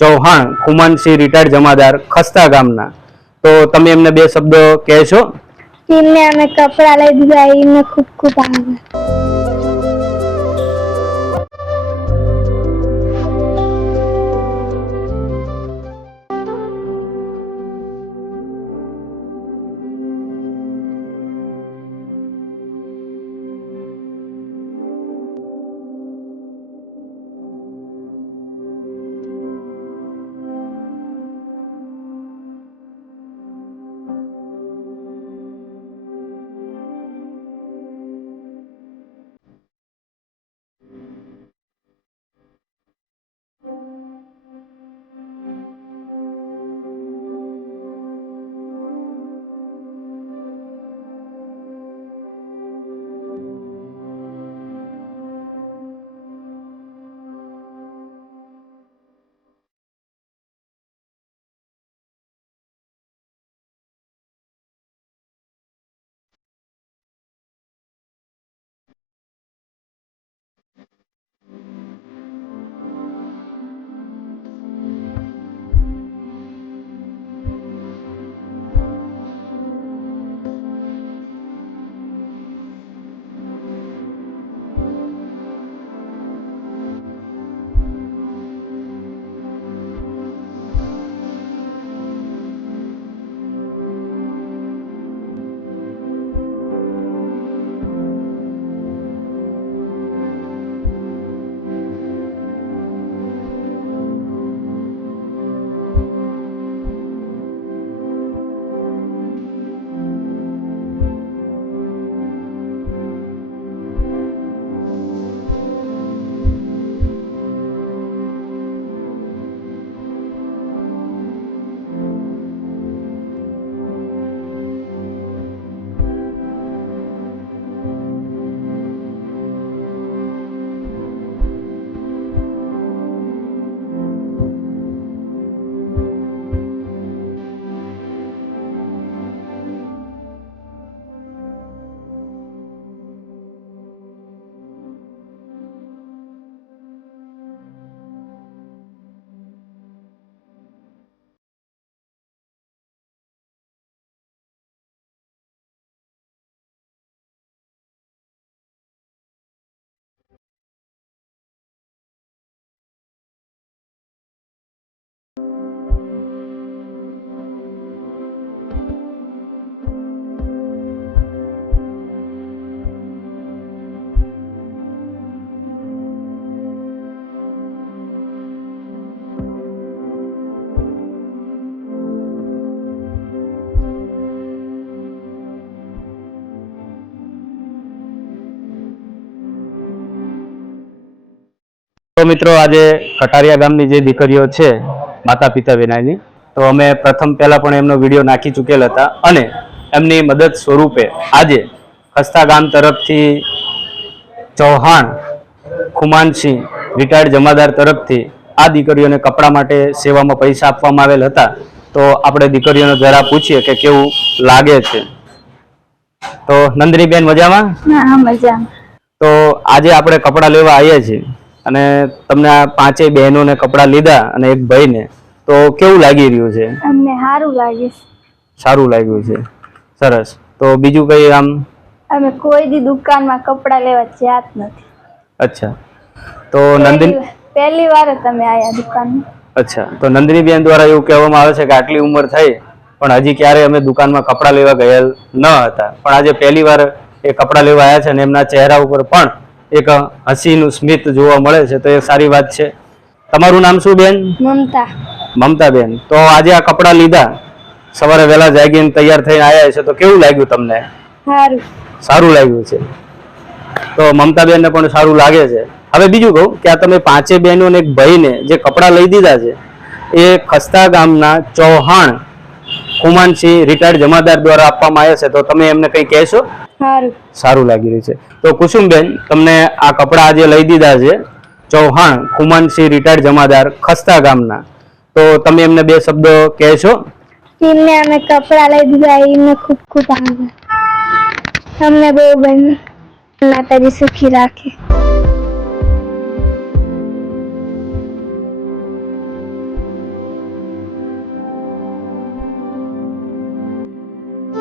Chauhan Khumansinh retired જમાદાર ખસ્તા ગામના, તો તમે એમને બે શબ્દો કહેશો? એમને અમે કપડા લઈ દીધા, એમને ખૂબ ખૂબ આભાર. તો મિત્રો, આજે કટારિયા ગામની જે દીકરીઓ છે માતા પિતા વિનાની, તો અમે પ્રથમ પહેલા પણ એમનો વિડીયો નાખી ચૂકેલ હતા અને એમની મદદ સ્વરૂપે આજે ખસ્તા ગામ તરફથી ચૌહાણ ખુમાનસિંહ રિટાયર્ડ જમાદાર તરફથી આ દીકરીઓને કપડા માટે સેવામાં પૈસા આપવામાં આવેલ હતા. તો આપણે દીકરીઓને જરા પૂછીએ કે કેવું લાગે છે. તો નંદનીબેન મજામાં? હા, મજામાં. તો આજે આપણે કપડા લેવા આવ્યા છીએ અને તમને આ પાંચેય બહેનોને કપડા લીધા અને એક ભાઈને, તો કેવું લાગી રહ્યું છે? અમને સારું લાગે છે. સારું લાગ્યું છે, સરસ. તો બીજું કઈ આમ? અમે કોઈ દી દુકાનમાં કપડા લેવા જ્યાં જ નથી. અચ્છા, તો નંદિની પહેલી વાર તમે આયા દુકાનમાં? અચ્છા, તો નંદનીબેન દ્વારા એવું કહેવામાં આવે છે કે આટલી ઉંમર થઈ પણ હજી ક્યારેય અમે દુકાનમાં કપડા લેવા ગયેલ ન હતા, પણ આજે પહેલી વાર એ કપડા લેવા આવ્યા છે અને એમના ચહેરા ઉપર પણ એક હસીનું સ્મિત જોવા મળે છે, તો એ સારી વાત છે. તમારું નામ શું બેન? મમતા. મમતાબેન, તો આજે આ કપડા લીધા, સવારે વહેલા જાગીને તૈયાર થઈને આવ્યા છે, તો કેવું લાગ્યું તમને? સારું. સારું લાગ્યું છે. તો મમતાબેનને પણ સારું લાગે છે. હવે બીજું કહું કે આ તમે પાંચે બહેનો અને એક ભાઈને જે કપડા લઈ દીધા છે એ ખસ્તા ગામના ચૌહાણ ખુમાનસિંહ રિટાયર્ડ જમાદાર દ્વારા આપવામાં આવ્યા છે, તો તમે એમને કંઈ કહેશો? સારું. સારું લાગી રહ્યું છે. તો કુસુમબેન, તમને આ કપડા આજે લઈ દીધા છે ચૌહાણ ખુમાનસિંહ રિટાયર્ડ જમાદાર ખસ્તા ગામના, તો તમે એમને બે શબ્દો કહેશો? એમને અમે કપડા લઈ દીધા, એમને ખૂબ ખૂબ આભાર. અમને બહુ બન માતાજી સુખી રાખે.